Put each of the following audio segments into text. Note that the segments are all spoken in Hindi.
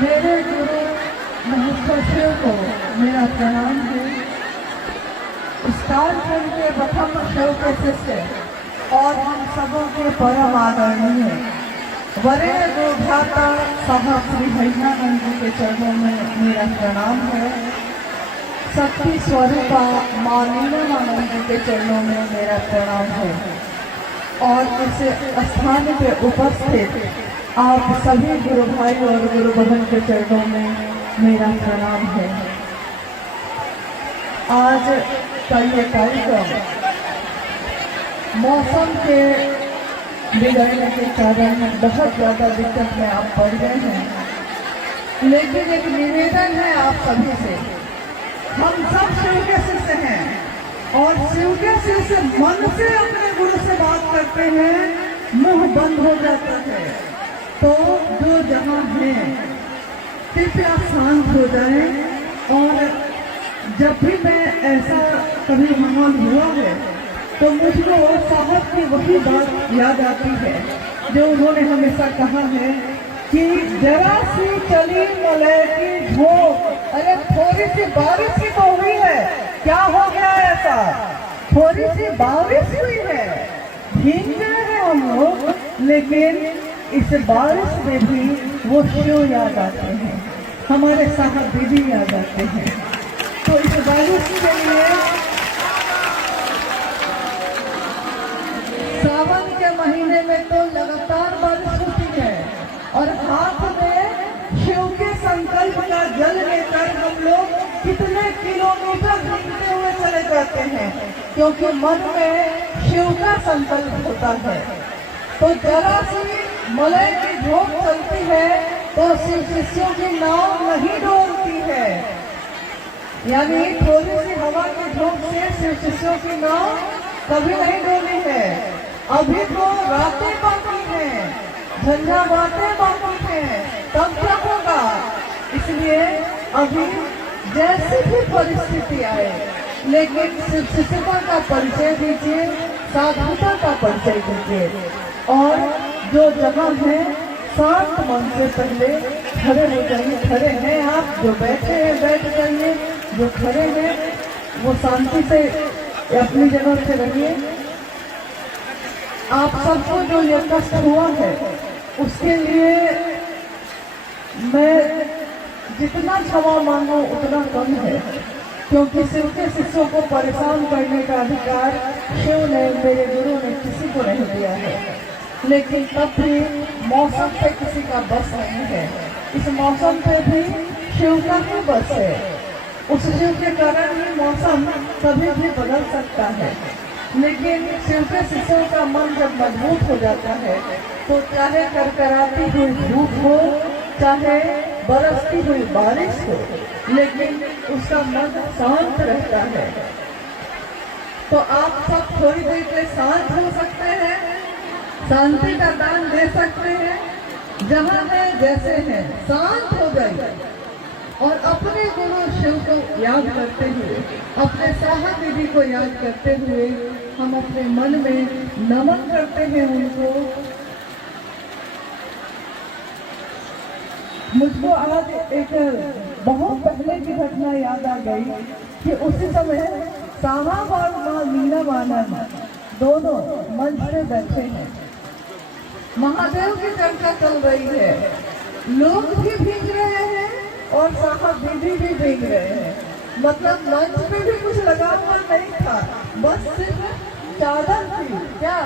मेरे गुरु महेश्वर शिव को मेरा प्रणाम है। स्टार फिल्म के प्रथम शिव के शिष्य और हम सबों के परम आदरणीय वरेण्य गुरुभ्राता साहब श्री हरिनानंद जी के चरणों में मेरा प्रणाम है। शक्ति स्वरूपा माँ नीलमानंद जी के चरणों में मेरा प्रणाम है। और इस स्थान पे उपस्थित आप सभी गुरु भाई और गुरु बहन के चरणों में मेरा प्रणाम है। आज का ये कार्यक्रम मौसम के बिगड़ने के कारण बहुत ज़्यादा दिक्कत में आप पड़ गए हैं, लेकिन एक निवेदन है आप सभी से। हम सब शिव के शिष्य हैं और शिव के शिष्य मन से अपने गुरु से बात करते हैं, मुंह बंद हो जाता है। तो जो जहाँ है कृपया शांत हो जाए। और जब भी मैं ऐसा कभी माहौल हुआ है तो मुझको साहब की वही बात याद आती है जो उन्होंने हमेशा कहा है कि जरा सी चली मलय की झोंक, अरे थोड़ी सी बारिश ही तो हुई है, क्या हो गया ऐसा? थोड़ी सी बारिश हुई है, भीग गए हैं हम लोग, लेकिन इस बारिश में भी वो शिव याद आते हैं, हमारे साहब दीदी याद आते हैं। तो इस बारिश के लिए सावन के महीने में तो लगातार बारिश होती है और हाथ में शिव के संकल्प का जल लेकर हम लोग कितने किलोमीटर घूमते हुए चले जाते हैं, क्योंकि मन में शिव का संकल्प होता है। तो जरा सी मलय की झोंक चलती है तो शिव शिष्यों की नाव नहीं डोलती है, यानी थोड़ी सी हवा की झोंक से शिव शिष्यों की नाव कभी नहीं डोली है। अभी तो रातें बाकी हैं, झंझावातें बाकी हैं, तब क्या होगा? इसलिए अभी जैसी भी परिस्थिति आए, लेकिन शिव शिष्यता का परिचय दीजिए, साधुता का परिचय दीजिए। और जो जगह है शांत मन से पहले खड़े हो जाइए। खड़े हैं आप, जो बैठे हैं बैठ जाइए, जो खड़े हैं वो शांति से अपनी जगह से रहिए। आप सबको जो ये कष्ट हुआ है उसके लिए मैं जितना क्षमा मांगू उतना कम है, क्योंकि शिव के शिष्यों को परेशान करने का अधिकार शिव ने, मेरे गुरु ने किसी को नहीं दिया है। लेकिन तब भी मौसम पे किसी का बस नहीं है, इस मौसम पे भी शिव का ही बस है। उस शिव के कारण ही मौसम कभी भी बदल सकता है। लेकिन शिव के शिष्यों का मन जब मजबूत हो जाता है तो चाहे करकराती हुई धूप हो, चाहे बरसती हुई बारिश हो, लेकिन उसका मन शांत रहता है। तो आप सब थोड़ी देर के शांत हो सकते हैं, शांति का दान दे सकते हैं, जहाँ है जैसे हैं शांत हो जाइए और अपने गुरु शिव को याद करते हुए, अपने साहब दीदी को याद करते हुए हम अपने मन में नमन करते हैं उनको। मुझको आज एक बहुत पहले की घटना याद आ गई कि उसी समय साहब और माँ नीलमानंद दोनों मंच पे बैठे हैं, महादेव की चर्चा चल रही है, लोग भी भीग रहे हैं और साहब दीदी भी भीग रहे हैं। मतलब मंच पे भी कुछ लगा हुआ नहीं था, बस सिर्फ चादर थी क्या,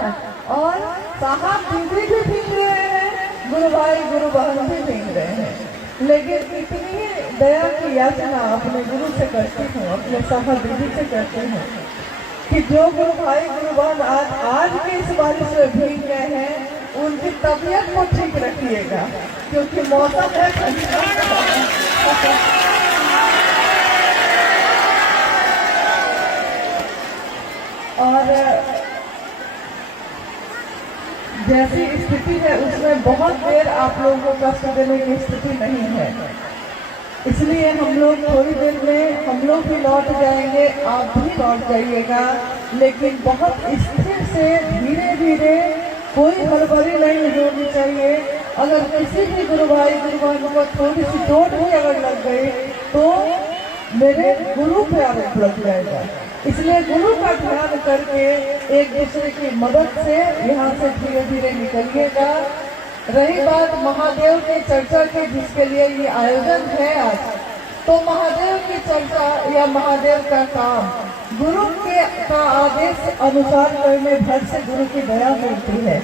और साहब दीदी भी भीग रहे हैं, गुरु भाई गुरु बहन भी भीग रहे हैं। लेकिन इतनी दया की याचना अपने गुरु से करती हूँ, अपने साहब दीदी से करती हूँ कि जो गुरु भाई गुरु बहन आज की इस बारिश में भीग गए हैं, उनकी तबीयत को ठीक रखिएगा, क्योंकि मौसम है ठंडा। और जैसी स्थिति है उसमें बहुत देर आप लोगों को कष्ट देने की स्थिति नहीं है, इसलिए हम लोग थोड़ी देर में हम लोग भी लौट जाएंगे, आप भी लौट जाइएगा, लेकिन बहुत स्थिर से धीरे धीरे, कोई हड़बड़ी नहीं होनी चाहिए। अगर किसी भी गुरु भाई गुरु बहनों को थोड़ी सी चोट भी अगर लग गई तो मेरे गुरु पे आरोप लग जाएगा। इसलिए गुरु का ध्यान करके एक दूसरे की मदद से यहाँ से धीरे धीरे निकलिएगा। रही बात महादेव की चर्चा की, जिसके लिए ये आयोजन है आज, तो महादेव की चर्चा या महादेव का काम गुरु का आदेश अनुसार करने भर से गुरु की दया मिलती है।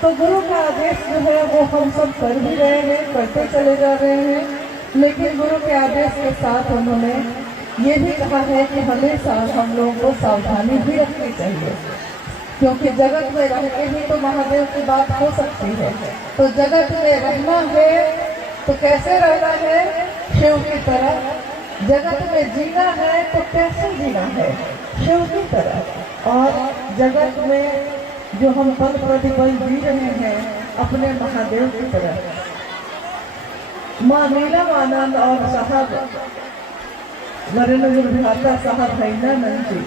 तो गुरु का आदेश जो है वो हम सब कर भी रहे हैं, करते चले जा रहे हैं, लेकिन गुरु के आदेश के साथ उन्होंने ये भी कहा है कि हमेशा हम लोगों को सावधानी भी रखनी चाहिए, क्योंकि जगत में रह के ही तो महादेव की बात हो सकती है। तो जगत में रहना है तो कैसे रहना है? शिव की तरह। जगत में जीना है तो कैसे जीना है? शिव की तरह। और जगत में जो हम पल प्रतिपल जी रहे हैं अपने महादेव की तरह। माँ नीलम आनंद और साहब नरेंद्र गुरुभाता साहब हैदरानंद जी,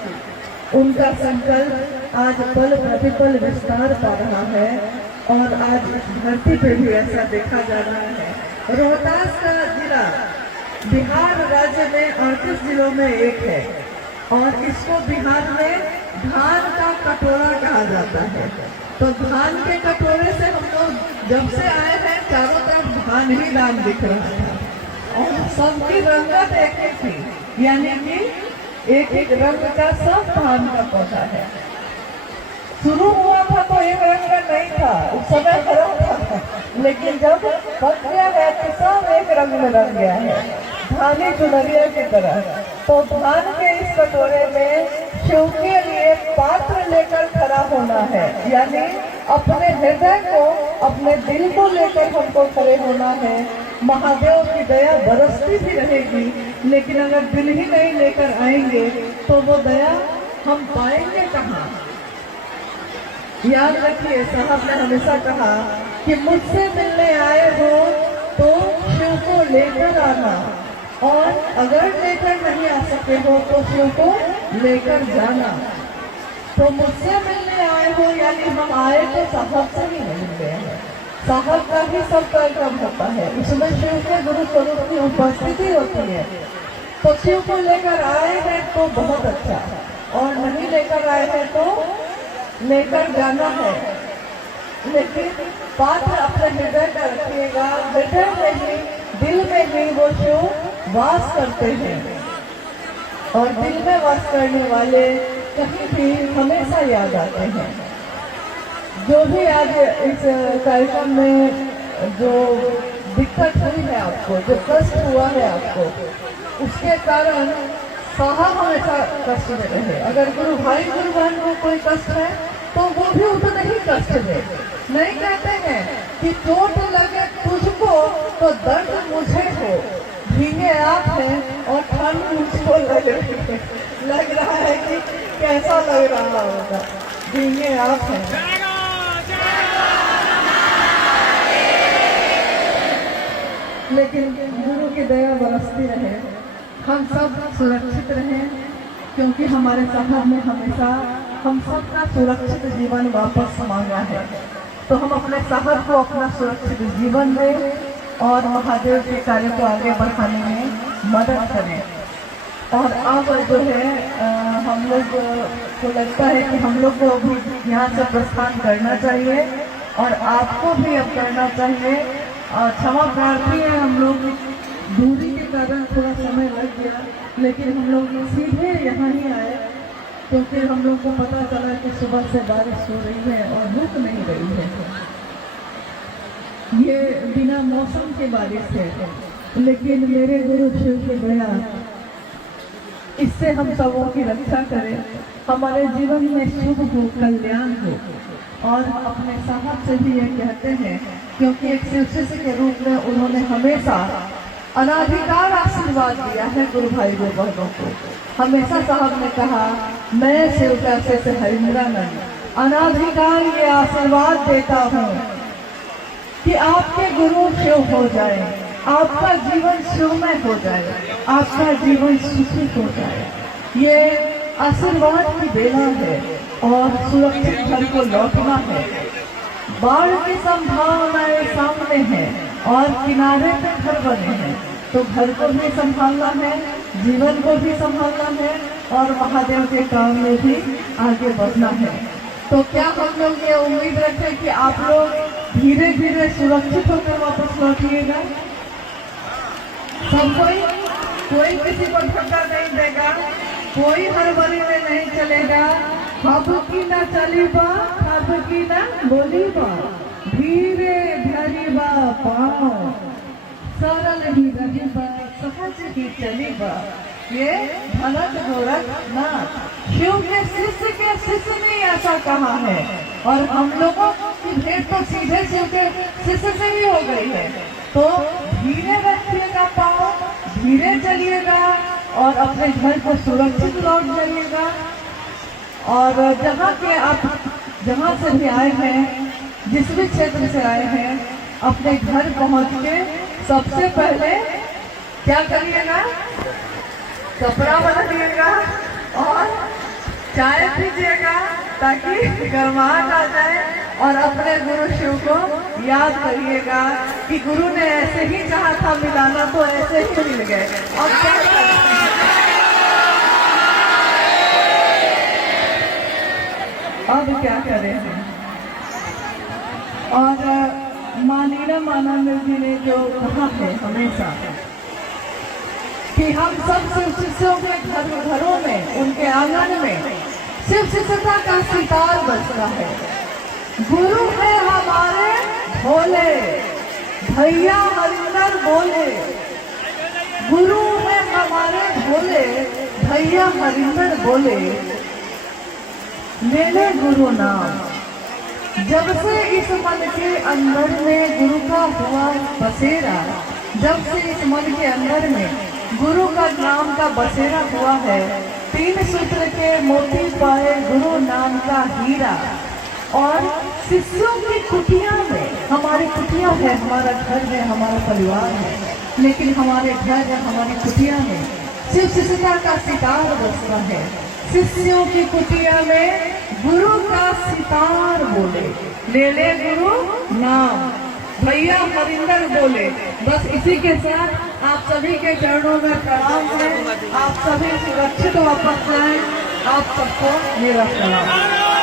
उनका संकल्प आज पल प्रतिपल विस्तार पा रहा है और आज इस धरती पे भी ऐसा देखा जा रहा है। रोहतास का जिला बिहार राज्य में 38 जिलों में एक है और इसको बिहार में धान का कटोरा कहा जाता है। तो धान के कटोरे से हम लोग जब से आए हैं चारों तरफ धान ही धान दिख रहा था और सबकी रंगत एक ही थी, यानी कि एक एक रंग का सब धान का पौधा है। शुरू हुआ था तो एक रंग का नहीं था, उस समय हरा था, लेकिन जब पक गया है तो सब एक रंग में रंग गया है, धानी चुनरिया की तरह। तो धान के इस कटोरे में शिव के लिए पात्र लेकर खड़ा होना है, यानी अपने हृदय को, अपने दिल को लेकर हमको खड़े होना है। महादेव की दया बरसती भी रहेगी, लेकिन अगर दिल ही नहीं लेकर आएंगे तो वो दया हम पाएंगे कहाँ? याद रखिए, साहब ने हमेशा कहा कि मुझसे मिलने आए हो तो शिव को लेकर आना, और अगर लेकर नहीं आ सके हो तो शिव को लेकर जाना। तो मुझसे मिलने आए हो यानी हम आए तो साहब से ही नहीं गए हैं, साहब का ही सब कार्यक्रम होता है, उसमें शिव के गुरु स्वरूप की उपस्थिति होती है। तो शिव को लेकर आए हैं तो बहुत अच्छा, और नहीं लेकर आए हैं तो लेकर जाना है। लेकिन पात्र अपने हृदय का रखिएगा, हृदय में ही, दिल में ही वो शिव वास करते हैं, और दिल में वास करने वाले कहीं भी हमेशा याद आते हैं। जो भी आज इस कार्यक्रम में जो दिक्कत हुई है आपको, जो कष्ट हुआ है आपको, उसके कारण साहब हमेशा कष्ट में रहे। अगर गुरु भाई गुरु बहन को कोई कष्ट है तो वो भी उतना ही कष्ट दे। नहीं कहते हैं कि चोट लगे तुझको तो दर्द मुझे हो, भीगे आप हैं और ठंड मुझको लग रहा है कि कैसा लग रहा होगा, भीगे आप हैं। लेकिन गुरु की दया बरसती रहे, हम सब सुरक्षित रहें, क्योंकि हमारे साहब ने हमेशा हम सबका सुरक्षित जीवन वापस मांगा है। तो हम अपने साहब को अपना सुरक्षित जीवन दें और महादेव के कार्य को आगे बढ़ाने में मदद करें। और अब जो है हम लोग को लगता है कि हम लोग को भी यहाँ से प्रस्थान करना चाहिए, और आपको भी अब करना चाहिए। क्षमा प्रार्थी है, हम लोग दूरी के कारण थोड़ा समय लग गया, लेकिन हम लोग सीधे यहाँ ही आए क्योंकि हम लोग को पता चला कि सुबह से बारिश हो रही है और रुक नहीं रही है। ये बिना मौसम के बारिश है, लेकिन मेरे गुरु शिव की दया इससे हम सबों की रक्षा करें, हमारे जीवन में शुभ हो, कल्याण हो। और अपने साहब से भी ये कहते हैं, क्योंकि एक शिष्य के रूप में उन्होंने हमेशा अनाधिकार आशीर्वाद दिया है गुरु भाई गुरु बहनों को। हमेशा साहब ने कहा, मैं शिव से हैदरानंद अनाधिकार ये आशीर्वाद देता हूँ कि आपके गुरु शिव हो जाए, आपका जीवन शिवमय हो जाए, आपका जीवन सुखी हो जाए। ये आशीर्वाद की बेला है और सुरक्षित घर को लौटना है। बाढ़ की संभावनाएं सामने है और किनारे पे घर बने हैं, तो घर को भी संभालना है, जीवन को भी संभालना है और महादेव के काम में भी आगे बढ़ना है। तो क्या हम लोग ये उम्मीद रखें कि आप लोग धीरे धीरे सुरक्षित होकर वापस लौटिएगा? सब कोई किसी को धक्का नहीं देगा, कोई हड़बड़ी में नहीं चलेगा। हबकी ना चली बा, हबकी ना बोली बा, धीरे धरी बा पाँव, सरल ही रही बा, सहज ही चली बा, ये भलक गोरखनाथ। शिव के शिष्य ने ऐसा कहा है और हम लोगों की भेंट तो सीधे शिव के शिष्य से ही हो गई है। तो धीरे रखिएगा पाँव, धीरे चलिएगा और अपने घर को सुरक्षित लौट जाइएगा। और जहाँ से भी आए हैं, जिस भी क्षेत्र से आए हैं, अपने घर पहुँच के सबसे पहले क्या करिएगा? कपड़ा बदलिएगा और चाय पीजिएगा ताकि गर्माहट आ जाए और अपने गुरु शिव को याद करिएगा कि गुरु ने ऐसे ही कहा था मिलाना, तो ऐसे ही मिल गए। और क्या अब क्या करें? और माँ नीलम आनंद जी ने जो कहा है हमेशा कि हम सब शिव शिष्यों के घरों में, उनके आंगन में शिव शिष्यता का सितार बजता है। गुरु है हमारे भोले, भैया हरिंदर बोले, गुरु है हमारे भोले, भैया हरिंदर बोले, ले ले गुरु नाम। जब से इस मन के अंदर में गुरु का हुआ बसेरा, जब से इस मन के अंदर में गुरु का नाम का बसेरा हुआ है, 3 सूत्र के मोती पाए गुरु नाम का हीरा। और शिष्यों की कुटिया में, हमारी कुटिया है, हमारा घर है, हमारा परिवार है, लेकिन हमारे घर है, हमारी कुटिया में शिव शिष्यता का सितार बजता है। शिष्यों की कुटिया में गुरु का सितार बोले, ले ले गुरु नाम, भैया हरिंदर बोले। बस इसी के साथ आप सभी के चरणों में प्रणाम है। आप सभी सुरक्षित वापस जाएं। आप सबको मेरा प्रणाम।